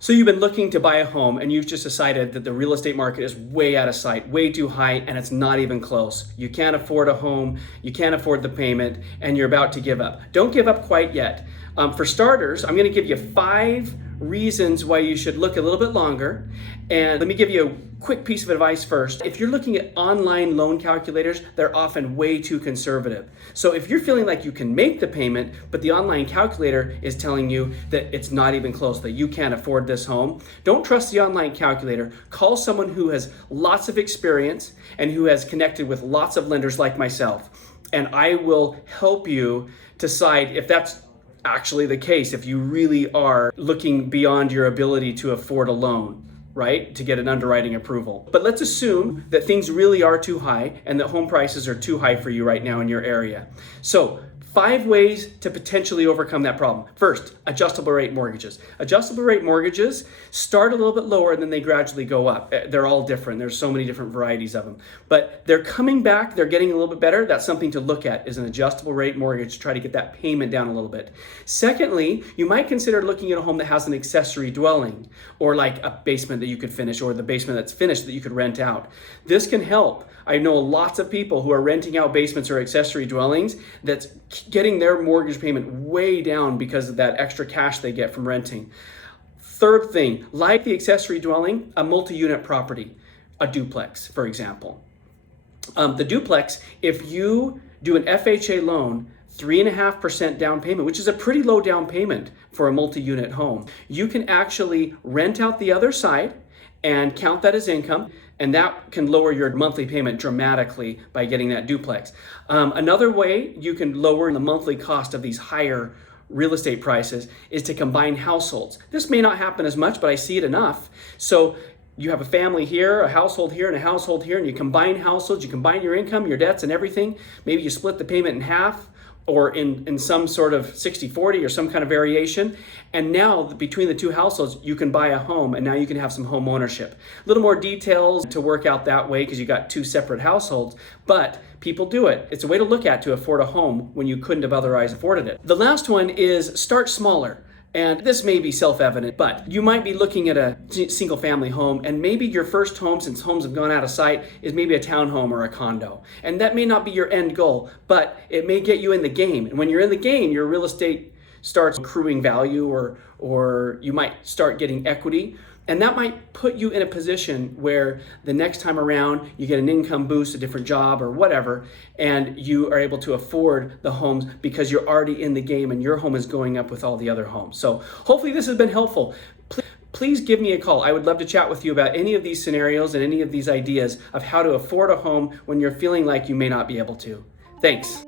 So you've been looking to buy a home and you've just decided that the real estate market is way out of sight, way too high, and it's not even close. You can't afford a home, you can't afford the payment, and you're about to give up. Don't give up quite yet. For starters, I'm gonna give you 5 reasons why you should look a little bit longer. And let me give you a quick piece of advice first. If you're looking at online loan calculators, they're often way too conservative. So if you're feeling like you can make the payment, but the online calculator is telling you that it's not even close, that you can't afford this home, don't trust the online calculator. Call someone who has lots of experience and who has connected with lots of lenders like myself. And I will help you decide if that's actually the case, if you really are looking beyond your ability to afford a loan, right, to get an underwriting approval. But let's assume that things really are too high and that home prices are too high for you right now in your area. So 5 ways to potentially overcome that problem. First, adjustable rate mortgages. Adjustable rate mortgages start a little bit lower and then they gradually go up. They're all different. There's so many different varieties of them. But they're coming back, they're getting a little bit better. That's something to look at, is an adjustable rate mortgage to try to get that payment down a little bit. Secondly, you might consider looking at a home that has an accessory dwelling, or like a basement that you could finish, or the basement that's finished that you could rent out. This can help. I know lots of people who are renting out basements or accessory dwellings that's getting their mortgage payment way down because of that extra cash they get from renting. Third thing, like the accessory dwelling, a multi-unit property, a duplex, for example. The duplex, if you do an FHA loan, 3.5% down payment, which is a pretty low down payment for a multi-unit home, you can actually rent out the other side and count that as income, and that can lower your monthly payment dramatically by getting that duplex. Another way you can lower the monthly cost of these higher real estate prices is to combine households. This may not happen as much, but I see it enough. So you have a family here, a household here, and a household here, and you combine households, you combine your income, your debts, and everything. Maybe you split the payment in half, or in some sort of 60-40 or some kind of variation. And now between the 2 households, you can buy a home, and now you can have some home ownership. A little more details to work out that way because you got 2 separate households, but people do it. It's a way to look at to afford a home when you couldn't have otherwise afforded it. The last one is start smaller. And this may be self-evident, but you might be looking at a single family home, and maybe your first home, since homes have gone out of sight, is maybe a townhome or a condo. And that may not be your end goal, but it may get you in the game. And when you're in the game, your real estate starts accruing value, or you might start getting equity. And that might put you in a position where the next time around you get an income boost, a different job or whatever, and you are able to afford the homes because you're already in the game and your home is going up with all the other homes. So hopefully this has been helpful. Please give me a call. I would love to chat with you about any of these scenarios and any of these ideas of how to afford a home when you're feeling like you may not be able to. Thanks.